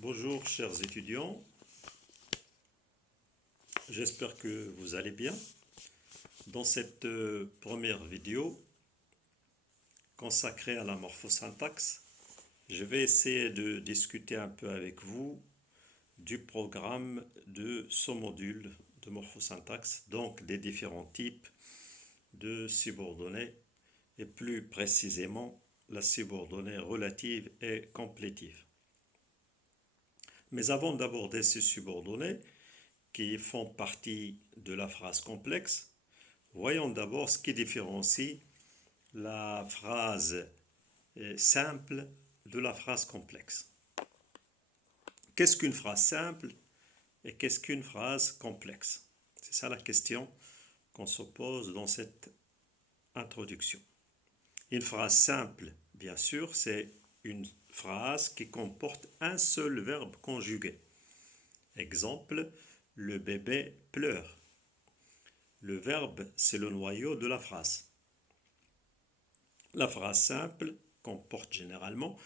Bonjour chers étudiants, j'espère que vous allez bien. Dans cette première vidéo consacrée à la morphosyntaxe, je vais essayer de discuter un peu avec vous du programme de ce module de morphosyntaxe, donc des différents types de subordonnées et plus précisément la subordonnée relative et complétive. Mais avant d'aborder ces subordonnées qui font partie de la phrase complexe, voyons d'abord ce qui différencie la phrase simple de la phrase complexe. Qu'est-ce qu'une phrase simple et qu'est-ce qu'une phrase complexe? C'est ça la question qu'on se pose dans cette introduction. Une phrase simple, bien sûr, c'est une phrase qui comporte un seul verbe conjugué. Exemple, le bébé pleure. Le verbe, c'est le noyau de la phrase. La phrase simple comporte généralement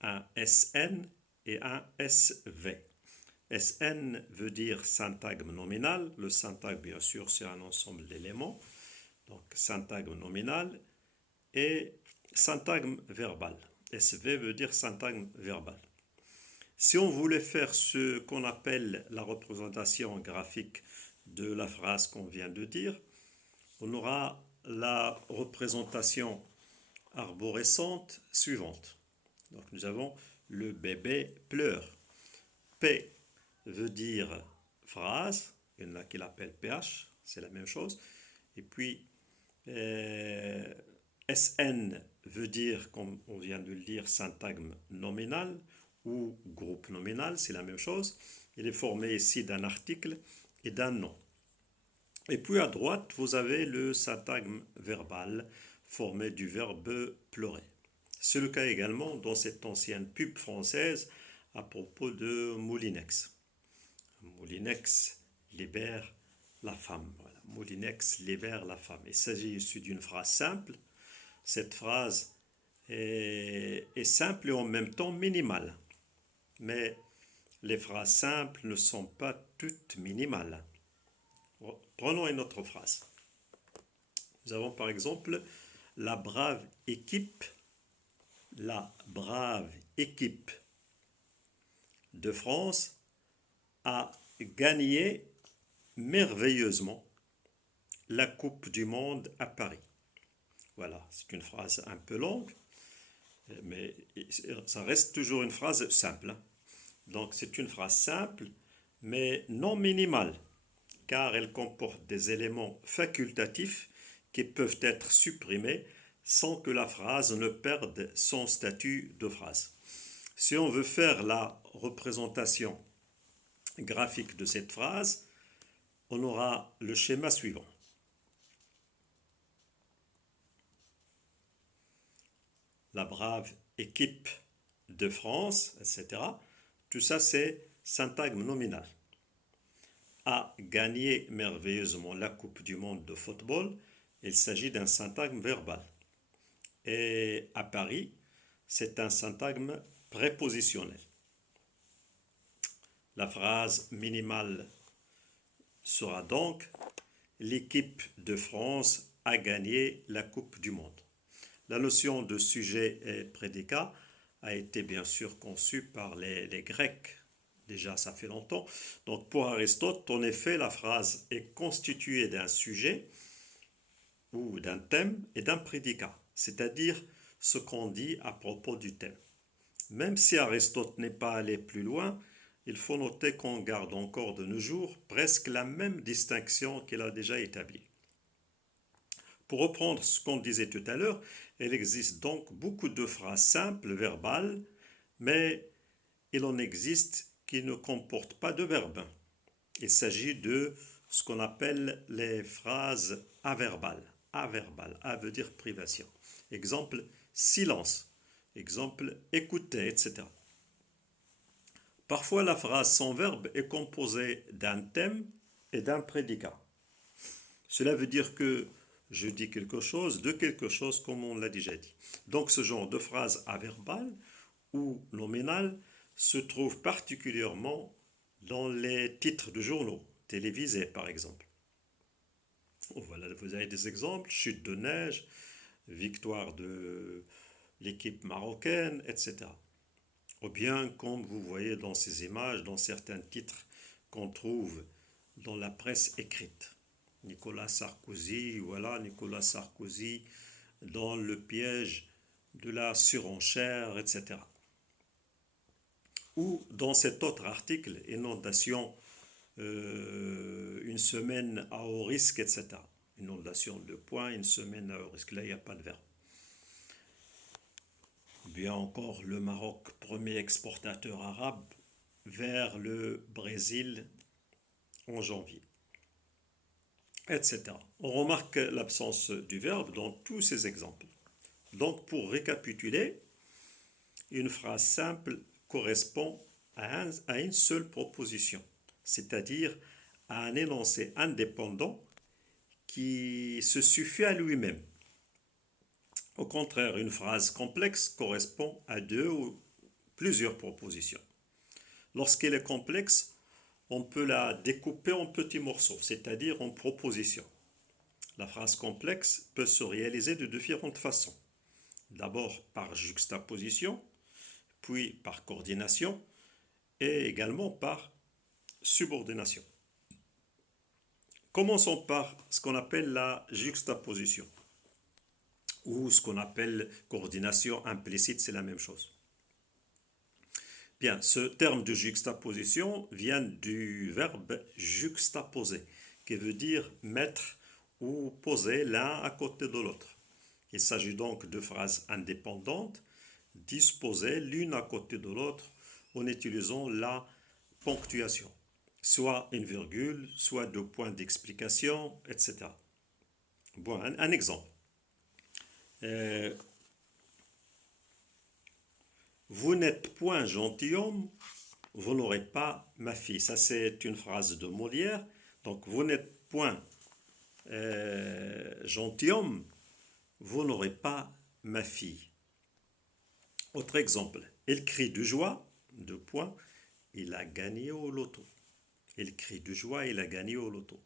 un SN et un SV. SN veut dire syntagme nominal. Le syntagme, bien sûr, c'est un ensemble d'éléments. Donc, syntagme nominal et syntagme verbal. SV veut dire syntagme verbal. Si on voulait faire ce qu'on appelle la représentation graphique de la phrase qu'on vient de dire, on aura la représentation arborescente suivante. Donc nous avons le bébé pleure. P veut dire phrase, il y en a qui l'appellent PH, c'est la même chose. Et puis SN veut dire, comme on vient de le dire, syntagme nominal ou groupe nominal, c'est la même chose. Il est formé ici d'un article et d'un nom. Et puis à droite, vous avez le syntagme verbal formé du verbe pleurer. C'est le cas également dans cette ancienne pub française à propos de Moulinex. Moulinex libère la femme. Voilà. Moulinex libère la femme. Il s'agit ici d'une phrase simple. Cette phrase est simple et en même temps minimale. Mais les phrases simples ne sont pas toutes minimales. Prenons une autre phrase. Nous avons par exemple la brave équipe de France a gagné merveilleusement la Coupe du Monde à Paris. Voilà, c'est une phrase un peu longue, mais ça reste toujours une phrase simple. Donc c'est une phrase simple, mais non minimale, car elle comporte des éléments facultatifs qui peuvent être supprimés sans que la phrase ne perde son statut de phrase. Si on veut faire la représentation graphique de cette phrase, on aura le schéma suivant. La brave équipe de France, etc. Tout ça, c'est syntagme nominal. A gagné merveilleusement la Coupe du Monde de football, il s'agit d'un syntagme verbal. Et à Paris, c'est un syntagme prépositionnel. La phrase minimale sera donc l'équipe de France a gagné la Coupe du Monde. La notion de sujet et prédicat a été bien sûr conçue par les Grecs. Déjà, ça fait longtemps. Donc, pour Aristote, en effet, la phrase est constituée d'un sujet ou d'un thème et d'un prédicat, c'est-à-dire ce qu'on dit à propos du thème. Même si Aristote n'est pas allé plus loin, il faut noter qu'on garde encore de nos jours presque la même distinction qu'il a déjà établie. Pour reprendre ce qu'on disait tout à l'heure, il existe donc beaucoup de phrases simples, verbales, mais il en existe qui ne comportent pas de verbe. Il s'agit de ce qu'on appelle les phrases averbales. Averbal, A veut dire privation. Exemple, silence. Exemple, écouter, etc. Parfois, la phrase sans verbe est composée d'un thème et d'un prédicat. Cela veut dire que je dis quelque chose de quelque chose comme on l'a déjà dit. Donc ce genre de phrase averbale ou nominale se trouve particulièrement dans les titres de journaux télévisés, par exemple. Voilà, vous avez des exemples, chute de neige, victoire de l'équipe marocaine, etc. Ou bien, comme vous voyez dans ces images, dans certains titres qu'on trouve dans la presse écrite. Nicolas Sarkozy, voilà, Nicolas Sarkozy dans le piège de la surenchère, etc. Ou dans cet autre article, inondation, une semaine à haut risque, etc. Inondation de points, une semaine à haut risque. Là, il n'y a pas de verbe. Bien encore, le Maroc, premier exportateur arabe vers le Brésil en janvier, etc. On remarque l'absence du verbe dans tous ces exemples. Donc, pour récapituler, une phrase simple correspond à une seule proposition, c'est-à-dire à un énoncé indépendant qui se suffit à lui-même. Au contraire, une phrase complexe correspond à deux ou plusieurs propositions. Lorsqu'elle est complexe, on peut la découper en petits morceaux, c'est-à-dire en propositions. La phrase complexe peut se réaliser de différentes façons. D'abord par juxtaposition, puis par coordination et également par subordination. Commençons par ce qu'on appelle la juxtaposition ou ce qu'on appelle coordination implicite, c'est la même chose. Bien, ce terme de juxtaposition vient du verbe juxtaposer, qui veut dire mettre ou poser l'un à côté de l'autre. Il s'agit donc de phrases indépendantes, disposées l'une à côté de l'autre en utilisant la ponctuation, soit une virgule, soit deux points d'explication, etc. Bon, un exemple. Euh, Vous n'êtes point gentilhomme, vous n'aurez pas ma fille. Ça, c'est une phrase de Molière. Donc, vous n'êtes point gentilhomme, vous n'aurez pas ma fille. Autre exemple. Il crie de joie, deux points, il a gagné au loto. Il crie de joie, il a gagné au loto.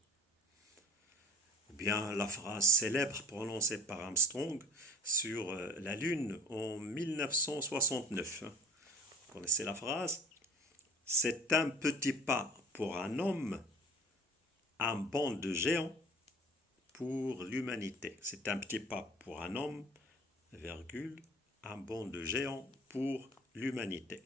Ou bien la phrase célèbre prononcée par Armstrong sur la Lune en 1969. Vous connaissez la phrase? C'est un petit pas pour un homme, un bond de géant pour l'humanité. C'est un petit pas pour un homme, virgule, un bond de géant pour l'humanité.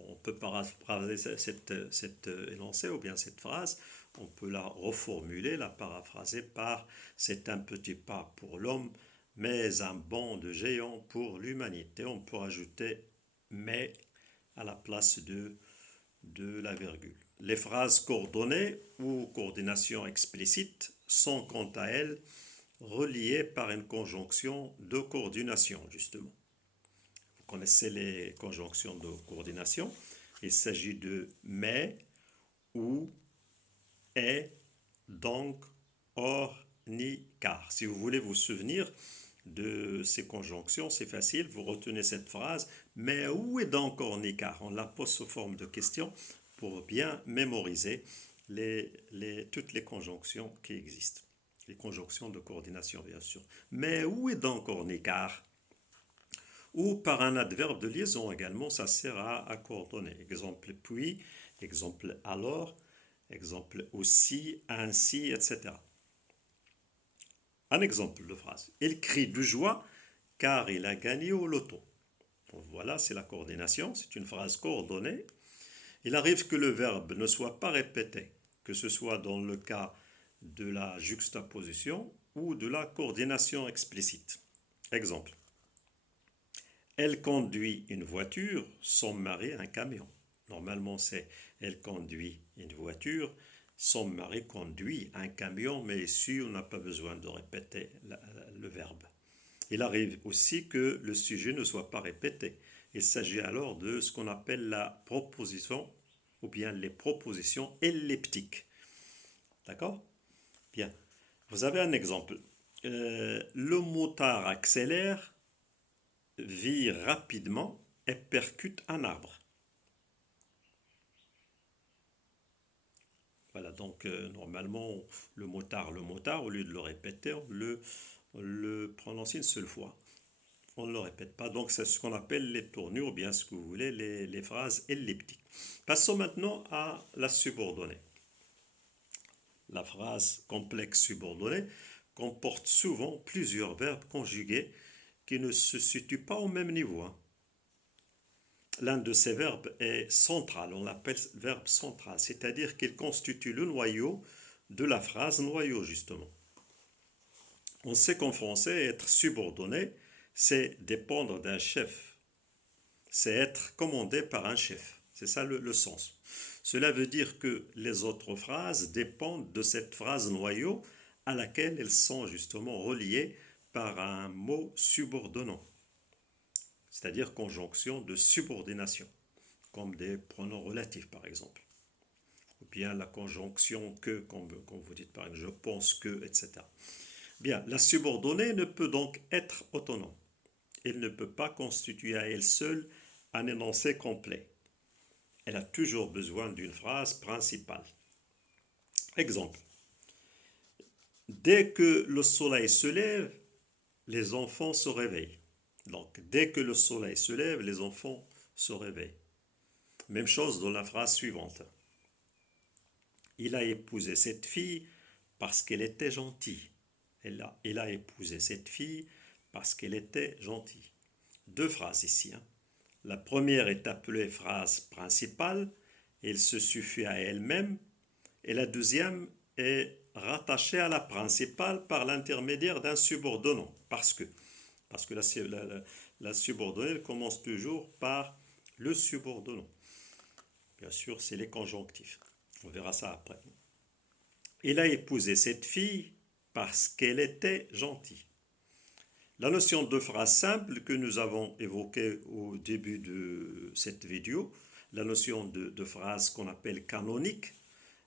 On peut paraphraser cette énoncé ou bien cette phrase, on peut la reformuler, la paraphraser par c'est un petit pas pour l'homme, mais un bond de géant pour l'humanité. On peut rajouter mais à la place de la virgule. Les phrases coordonnées ou coordination explicite sont quant à elles reliées par une conjonction de coordination, justement. Vous connaissez les conjonctions de coordination. Il s'agit de mais, ou, est, donc, or, ni, car. Si vous voulez vous souvenir de ces conjonctions, c'est facile, vous retenez cette phrase, mais où est donc or, ni, car? On la pose sous forme de question pour bien mémoriser toutes les conjonctions qui existent. Les conjonctions de coordination, bien sûr. Mais où est donc or, ni, car? Ou par un adverbe de liaison également, ça sert à coordonner. Exemple puis, exemple alors, exemple aussi, ainsi, etc. Un exemple de phrase. Il crie de joie car il a gagné au loto. Donc voilà, c'est la coordination, c'est une phrase coordonnée. Il arrive que le verbe ne soit pas répété, que ce soit dans le cas de la juxtaposition ou de la coordination explicite. Exemple. Elle conduit une voiture, son mari un camion. Normalement, c'est elle conduit une voiture, son mari conduit un camion, mais ici, on n'a pas besoin de répéter le verbe. Il arrive aussi que le sujet ne soit pas répété. Il s'agit alors de ce qu'on appelle la proposition ou bien les propositions elliptiques. D'accord? Bien. Vous avez un exemple. Le motard accélère, vit rapidement et percute un arbre. Voilà, donc normalement, le motard, au lieu de le répéter, on le prononce une seule fois. On ne le répète pas. Donc c'est ce qu'on appelle les tournures, ou bien ce que vous voulez, les phrases elliptiques. Passons maintenant à la subordonnée. La phrase complexe subordonnée comporte souvent plusieurs verbes conjugués qui ne se situent pas au même niveau. L'un de ces verbes est central, on l'appelle verbe central, c'est-à-dire qu'il constitue le noyau de la phrase noyau justement. On sait qu'en français, être subordonné, c'est dépendre d'un chef, c'est être commandé par un chef, c'est ça le sens. Cela veut dire que les autres phrases dépendent de cette phrase noyau à laquelle elles sont justement reliées par un mot subordonnant, c'est-à-dire conjonction de subordination, comme des pronoms relatifs par exemple, ou bien la conjonction que, comme vous dites par exemple, je pense que, etc. Bien, la subordonnée ne peut donc être autonome. Elle ne peut pas constituer à elle seule un énoncé complet. Elle a toujours besoin d'une phrase principale. Exemple. Dès que le soleil se lève, les enfants se réveillent. Donc, dès que le soleil se lève, les enfants se réveillent. Même chose dans la phrase suivante. Il a épousé cette fille parce qu'elle était gentille. Il a épousé cette fille parce qu'elle était gentille. Deux phrases ici. La première est appelée phrase principale, elle se suffit à elle-même, et la deuxième est rattachée à la principale par l'intermédiaire d'un subordonnant. Parce que la subordonnée commence toujours par le subordonnant. Bien sûr, c'est les conjonctifs. On verra ça après. Il a épousé cette fille parce qu'elle était gentille. La notion de phrase simple que nous avons évoquée au début de cette vidéo, la notion de phrase qu'on appelle canonique,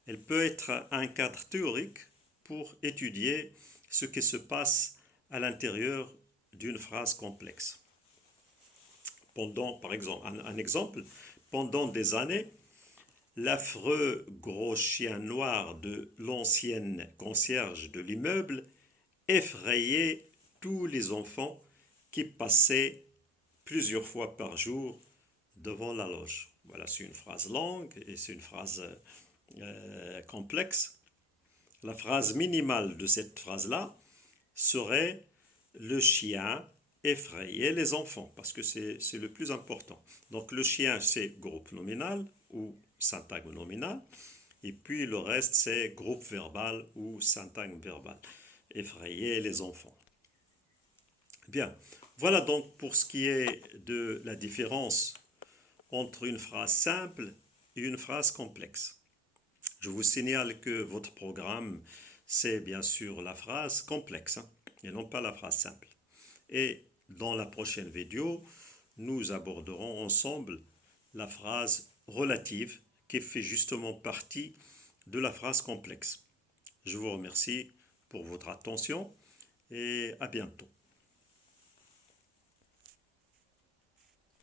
elle peut être un cadre théorique pour étudier ce qui se passe à l'intérieur d'une phrase complexe. Par exemple, un exemple, pendant des années, l'affreux gros chien noir de l'ancienne concierge de l'immeuble effrayait tous les enfants qui passaient plusieurs fois par jour devant la loge. Voilà, c'est une phrase longue et c'est une phrase complexe. La phrase minimale de cette phrase-là serait le chien effrayait les enfants, parce que c'est le plus important. Donc le chien, c'est groupe nominal ou syntagme nominal, et puis le reste, c'est groupe verbal ou syntagme verbal. Effrayer les enfants. Bien, voilà donc pour ce qui est de la différence entre une phrase simple et une phrase complexe. Je vous signale que votre programme, c'est bien sûr la phrase complexe, et non pas la phrase simple. Et dans la prochaine vidéo, nous aborderons ensemble la phrase relative qui fait justement partie de la phrase complexe. Je vous remercie pour votre attention et à bientôt.